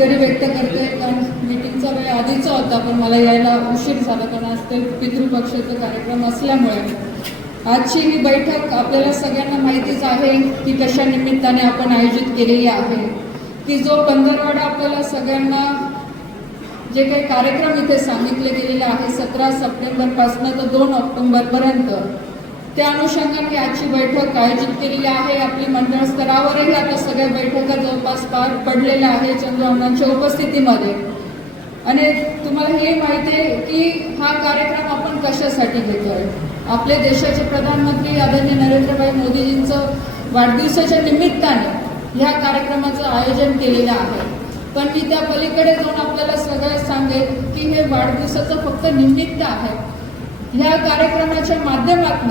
काळजीगरी व्यक्त करते कारण मीटिंगचा वेळ आधीचा होता पण मला यायला उशीर झाला कारण आज ते पितृपक्षाचा कार्यक्रम असल्यामुळे. आजची ही बैठक आपल्याला सगळ्यांना माहितीच आहे की कशा निमित्ताने आपण आयोजित केलेली आहे. की जो पंधरवाडा आपल्याला सगळ्यांना जे काही कार्यक्रम इथे सांगितले गेलेले आहे सतरा सप्टेंबरपासून तर दोन ऑक्टोंबरपर्यंत. त्या अनुषंगाने आजची बैठक आयोजित केलेली आहे. आपली मंडळ स्तरावरही आता सगळ्या बैठका जवळपास पार पडलेल्या आहे चंद्रभावनांच्या उपस्थितीमध्ये. आणि तुम्हाला हे माहिती आहे की हा कार्यक्रम आपण कशासाठी घेतोय? आपले देशाचे प्रधानमंत्री आदरणीय नरेंद्रभाई मोदीजींचं वाढदिवसाच्या निमित्ताने ह्या कार्यक्रमाचं आयोजन केलेलं आहे. पण मी त्या पलीकडे जाऊन आपल्याला सगळं सांगेन की हे वाढदिवसाचं फक्त निमित्त आहे. ह्या कार्यक्रमाच्या माध्यमातून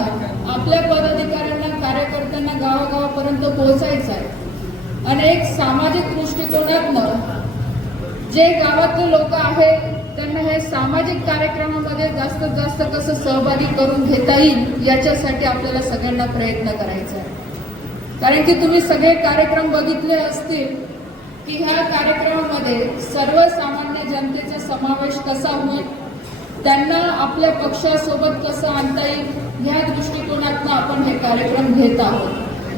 आपल्या पदाधिकाऱ्यांना कार्यकर्त्यांना गावागावापर्यंत पोहोचायचं आहे. आणि एक सामाजिक दृष्टिकोनातनं जे गावातले लोक आहेत त्यांना हे सामाजिक कार्यक्रमामध्ये जास्तीत जास्त कसं सहभागी करून घेता येईल याच्यासाठी आपल्याला सगळ्यांना प्रयत्न करायचा आहे. कारण की तुम्ही सगळे कार्यक्रम बघितले असतील की ह्या कार्यक्रमामध्ये सर्वसामान्य जनतेचा समावेश कसा होईल त्यांना आपल्या पक्षासोबत कसं आणता येईल ह्या दृष्टिकोनातून आपण हे कार्यक्रम घेत आहोत.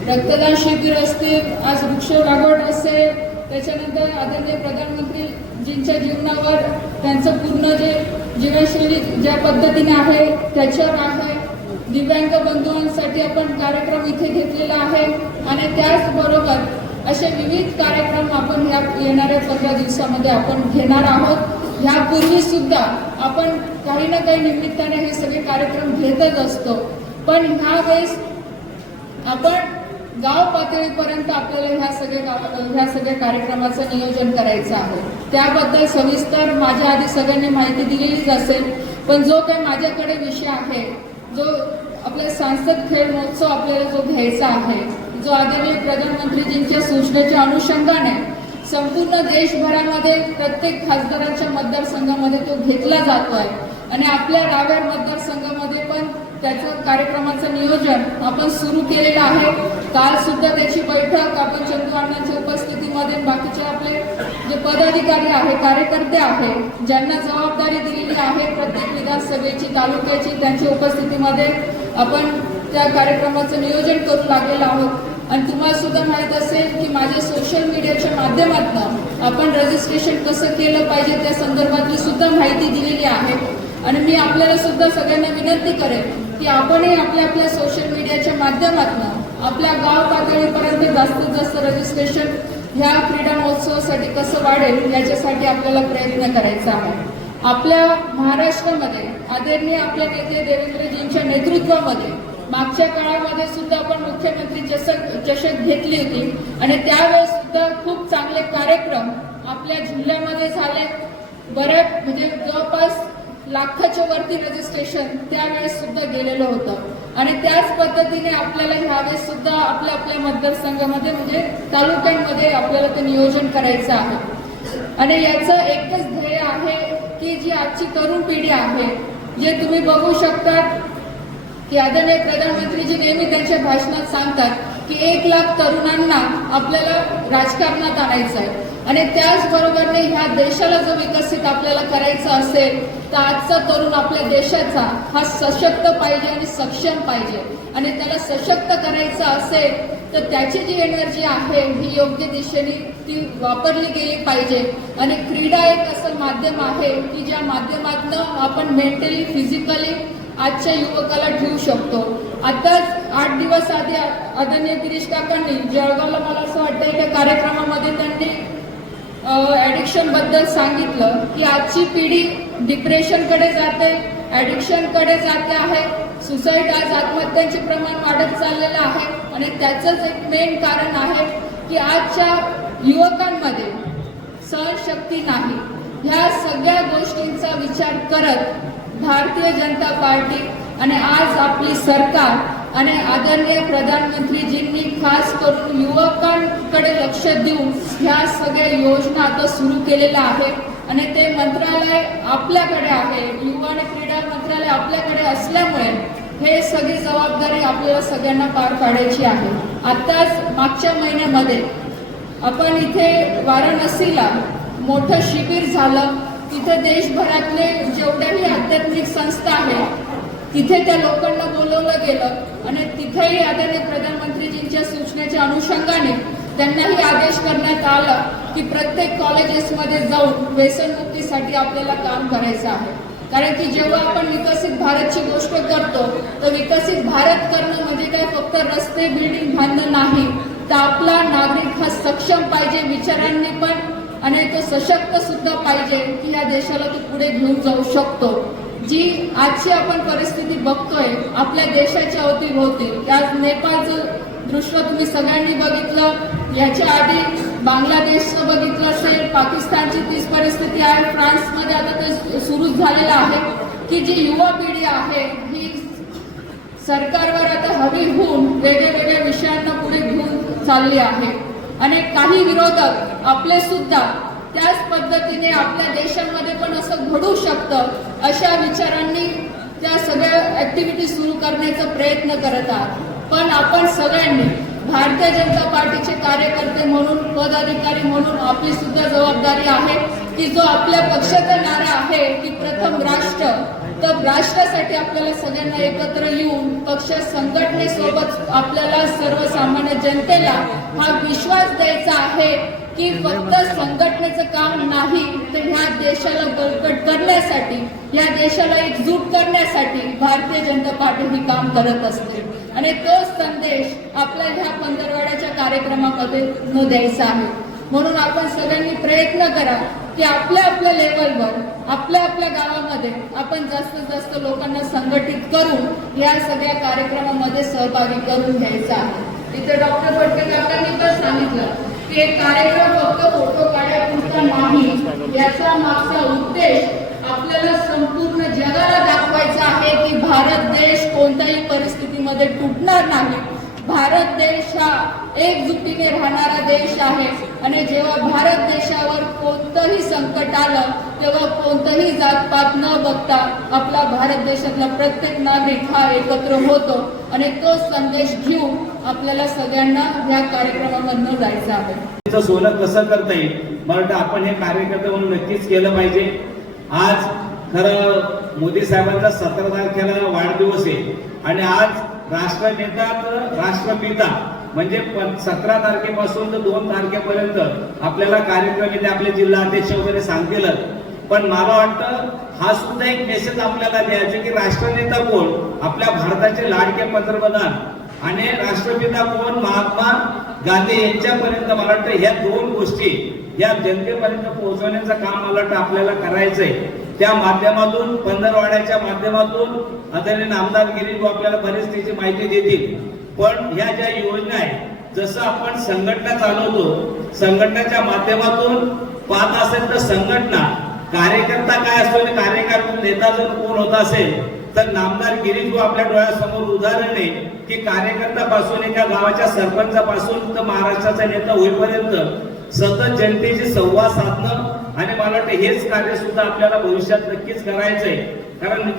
रक्तदान शिबिर असतील आज वृक्ष लागवड असेल त्याच्यानंतर आदरणीय प्रधानमंत्रीजींच्या जीवनावर त्यांचं पूर्ण जे जीवनशैली ज्या पद्धतीने आहे त्याच्यावर आहे. दिव्यांग बंधूंसाठी आपण कार्यक्रम इथे घेतलेला आहे आणि त्याचबरोबर असे विविध कार्यक्रम आपण या येणाऱ्या पंधरा दिवसामध्ये आपण घेणार आहोत. यापूर्वी सुद्धा आपण काही ना काही निमित्ताने हे सगळे कार्यक्रम घेतच असतो. पण ह्या वेळेस आपण गाव पातळीपर्यंत आपल्याला ह्या सगळ्या ह्या सगळ्या कार्यक्रमाचं नियोजन करायचं आहे. त्याबद्दल सविस्तर माझ्या आधी सगळ्यांनी माहिती दिलेलीच असेल. पण जो काही माझ्याकडे विषय आहे जो आपला सांसद खेळ महोत्सव आपल्याला जो घ्यायचा आहे जो आदरणीय प्रधानमंत्रीजींच्या सूचनेच्या अनुषंगाने संपूर्ण देशभरामध्ये प्रत्येक खासदारांच्या मतदारसंघामध्ये तो घेतला जातोय. आणि आपल्या रावेर मतदारसंघामध्ये पण त्याचं कार्यक्रमाचं नियोजन आपण सुरू केलेलं आहे. काल सुद्धा त्याची बैठक आपण चंदू अण्णांच्या उपस्थितीमध्ये बाकीचे आपले जे पदाधिकारी आहे कार्यकर्ते आहे ज्यांना जबाबदारी दिलेली आहे प्रत्येक विधानसभेची तालुक्याची त्यांच्या उपस्थितीमध्ये आपण त्या कार्यक्रमाचं नियोजन करू लागलेलो आहोत. आणि तुम्हाला सुद्धा माहीत असेल की माझे सोशल मीडिया माध्यमातून आपण रजिस्ट्रेशन कसं केलं पाहिजे त्या संदर्भातली सुद्धा माहिती दिलेली आहे. आणि मी आपल्याला सुद्धा सगळ्यांना विनंती करेन की आपणही आपल्या आपल्या सोशल मीडियाच्या माध्यमातून आपल्या गाव पातळीपर्यंत जास्तीत जास्त रजिस्ट्रेशन ह्या क्रीडा महोत्सवासाठी कसं वाढेल याच्यासाठी आपल्याला प्रयत्न करायचा आहे. आपल्या महाराष्ट्रामध्ये आदरणीय आपल्या नेते देवेंद्रजींच्या नेतृत्वामध्ये मागच्या काळामध्ये सुद्धा आपण मुख्यमंत्री चषक चषक घेतली होती. आणि त्यावेळेस सुद्धा खूप चांगले कार्यक्रम आपल्या जिल्ह्यामध्ये झाले. बऱ्याच म्हणजे जवळपास लाखाच्या वरती रजिस्ट्रेशन त्यावेळेस सुद्धा गेलेलं होतं. आणि त्याच पद्धतीने आपल्याला ह्यावेळेस सुद्धा आपल्या आपल्या मतदारसंघामध्ये म्हणजे तालुक्यांमध्ये आपल्याला ते नियोजन करायचं आहे. आणि याचं एकच ध्येय आहे की जी आजची तरुण पिढी आहे जे तुम्ही बघू शकता की आदरणीय प्रधानमंत्रीजी नेहमी त्यांच्या भाषणात सांगतात की एक लाख तरुणांना आपल्याला राजकारणात आणायचं आहे आणि त्याचबरोबरने ह्या देशाला जो विकसित आपल्याला करायचं असेल तर आजचा तरुण आपल्या देशाचा हा सशक्त पाहिजे आणि सक्षम पाहिजे. आणि त्याला सशक्त करायचं असेल तर त्याची जी एनर्जी आहे ही योग्य दिशेने ती वापरली गेली पाहिजे. आणि क्रीडा एक असं माध्यम आहे की ज्या माध्यमातून आपण मेंटली फिजिकली आजच्या युवकाला ठेवू शकतो. आताच आठ दिवस आधी आदरणीय गिरीश काकांनी जळगावला मला असं वाटतं एका कार्यक्रमामध्ये त्यांनी ॲडिक्शनबद्दल सांगितलं की आजची पिढी डिप्रेशनकडे जाते ॲडिक्शनकडे जाते आहे. सुसाईड आज आत्महत्यांचे प्रमाण वाढत चाललेलं आहे आणि त्याचंच एक मेन कारण आहे की आजच्या युवकांमध्ये सहनशक्ती नाही. ह्या सगळ्या गोष्टींचा विचार करत भारतीय जनता पार्टी आणि आज आपली सरकार आणि आदरणीय प्रधानमंत्रीजींनी खास करून युवकांकडे लक्ष देऊन ह्या सगळ्या योजना आता सुरू केलेल्या आहेत. आणि ते मंत्रालय आपल्याकडे आहे. युवा आणि क्रीडा मंत्रालय आपल्याकडे असल्यामुळे हे सगळी जबाबदारी आपल्याला सगळ्यांना पार पाडायची आहे. आत्ताच मागच्या महिन्यामध्ये आपण इथे वाराणसीला मोठं शिबिर झालं. तिथे देशभरातले जेवढ्याही आध्यात्मिक संस्था आहेत तिथे त्या लोकांना बोलवलं गेलं आणि तिथेही आदरणीय प्रधानमंत्रीजींच्या सूचनेच्या अनुषंगाने त्यांनाही आदेश करण्यात आला की प्रत्येक कॉलेजेसमध्ये जाऊन व्यसनमुक्तीसाठी आपल्याला काम करायचं आहे. कारण की जेव्हा आपण विकसित भारतची गोष्ट करतो तर विकसित भारत करणं म्हणजे काय? फक्त रस्ते बिल्डिंग बांधणं नाही. तर आपला नागरिक हा सक्षम पाहिजे विचारांनी पण आणि तो सशक्त सुद्धा पाहिजे की या देशाला तो पुढे घेऊन जाऊ शकतो. जी आजची आपण परिस्थिती बघतोय आपल्या देशाच्या अवतीभोवती आज नेपाळचं दृश्य तुम्ही सगळ्यांनी बघितलं याच्या आधी बांगलादेशचं बघितलं असेल पाकिस्तानची तीच परिस्थिती आहे फ्रान्समध्ये आता ते सुरू झालेलं आहे की जी युवा पिढी आहे ही सरकारवर आता हवी होऊन वेगळ्या वेगळ्या विषयांना पुढे घेऊन चालली आहे. आणि काही विरोधक आपले सुद्धा त्याच पद्धतीने आपल्या देशामध्ये पण असं घडू शकतं अशा विचारांनी त्या सगळ्या ऍक्टिव्हिटी सुरू करण्याचा प्रयत्न करत आहात. पण आपण सगळ्यांनी भारतीय जनता पार्टीचे कार्यकर्ते म्हणून पदाधिकारी म्हणून आपली सुद्धा जबाबदारी आहे की जो आपल्या पक्षाचा नारा आहे की प्रथम राष्ट्र. तर राष्ट्रासाठी आपल्याला सगळ्यांना एकत्र येऊन पक्ष संघटनेसोबत आपल्याला सर्वसामान्य जनतेला हा विश्वास द्यायचा आहे की फक्त संघटनेचं काम नाही तर ह्या देशाला बळकट करण्यासाठी या देशाला एकजूट करण्यासाठी भारतीय जनता पार्टी ही काम करत असते. आणि तोच संदेश आपल्या ह्या पंधरवाड्याच्या कार्यक्रमामध्ये न द्यायचा आहे. म्हणून आपण सगळ्यांनी प्रयत्न करा की आपल्या आपल्या लेवलवर आपल्या आपल्या गावामध्ये आपण जास्तीत जास्त लोकांना संघटित करून या सगळ्या कार्यक्रमामध्ये सहभागी करून घ्यायचा आहे. इथे डॉक्टर फडके काकांनी पण सांगितलं ते कार्यक्रम फक्त फोटो काढण्यापुरता नाही याचा मागचा उद्देश आपल्याला संपूर्ण जगाला दाखवायचा आहे की भारत देश कोणत्याही परिस्थितीमध्ये तुटणार नाही. भारत देश हा एकजुटीने राहणारा देश आहे. आणि जेव्हा भारत देशावर कोणतंही संकट आलं तेव्हा कोणतंही जातपात न बघता आपला भारत देशातला प्रत्येक नागरिक हा एकत्र होतो. आणि तो संदेश घेऊन आपल्याला सगळ्यांना या कार्यक्रमामधनं जायचं आहे. त्याचं सोनं कसं करता येईल? मला वाटतं आपण हे कार्यकर्ते म्हणून नक्कीच केलं पाहिजे. आज खरं मोदी साहेबांचा सतरा तारखेला वाढदिवस आहे. आणि आज राष्ट्रनेता तर राष्ट्रपिता म्हणजे सतरा तारखेपासून तर दोन तारखेपर्यंत आपल्याला कार्यक्रम इथे आपले जिल्हा अध्यक्ष वगैरे सांगतीलच पण मला वाटतं हा सुद्धा एक मेसेज आपल्याला द्यायचा की राष्ट्रनेता कोण? आपल्या भारताचे लाडके पंतप्रधान आणि राष्ट्रपिता कोण? महात्मा गांधी यांच्यापर्यंत मला वाटतं ह्या दोन गोष्टी या जनतेपर्यंत पोहोचवण्याचं काम मला वाटतं आपल्याला करायचंय. त्या माध्यमातून पंधरवाड्याच्या माध्यमातून आदरणीय आमदार गिरीश आपल्याला बरेच त्याची माहिती देतील. पण ह्या ज्या योजना आहेत जसं आपण संघटना चालवतो संघटनेच्या माध्यमातून पाहत असेल तर संघटना कार्यकर्ता काय असतो आणि कार्यकर्ता नेता जर कोण होत असेल तर नामदार गिरीश आपल्या डोळ्यासमोर उदाहरण आहे की कार्यकर्त्यापासून एका गावाच्या सरपंचापासून तर महाराष्ट्राचा नेता होईपर्यंत सतत जनतेशी संवाद साधणं आणि मला वाटतं हेच कार्य सुद्धा आपल्याला भविष्यात नक्कीच करायचंय. कारण